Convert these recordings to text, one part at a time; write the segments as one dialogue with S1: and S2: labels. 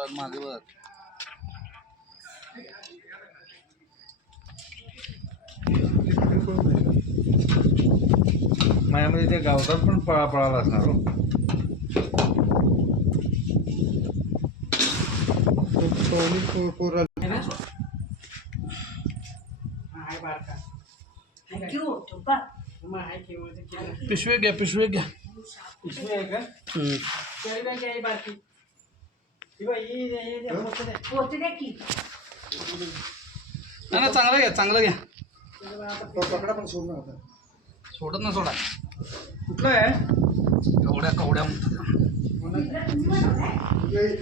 S1: होतात माझ्यावर
S2: माझ्यामध्ये त्या गावतात पण पळा पळाला असणार
S1: पिशवे घ्या पिशवे घ्या पिशवे आहे का ना द्या की नाही चांगलं घ्या चांगलं घ्या
S3: पकडा पण सोडणार
S1: सोडत ना सोडा
S2: कुठलं आहे
S1: कवड्या कवड्या म्हणतात
S2: काय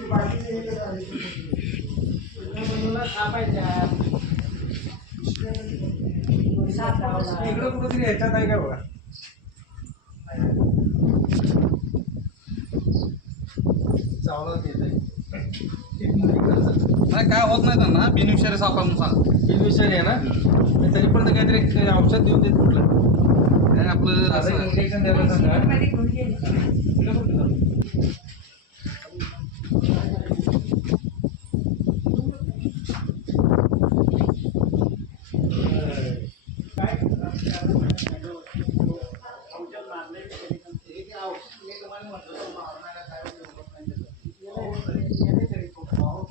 S2: बघा चावला
S1: नाही काय होत नाही त्यांना बिनविषारी साप म्हणून सांग
S2: बिनविषारी आहे ना तरी पण काहीतरी एक औषध देऊन देत कुठलं
S1: आणि आपलं असं
S2: द्यायला सांगा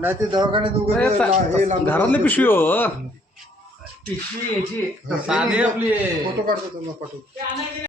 S2: नाही
S3: दवाखान्यात
S1: घरातली पिशवी हो
S2: पिशवी याची
S1: आपली
S3: फोटो काढतो त्यांना पाठवतो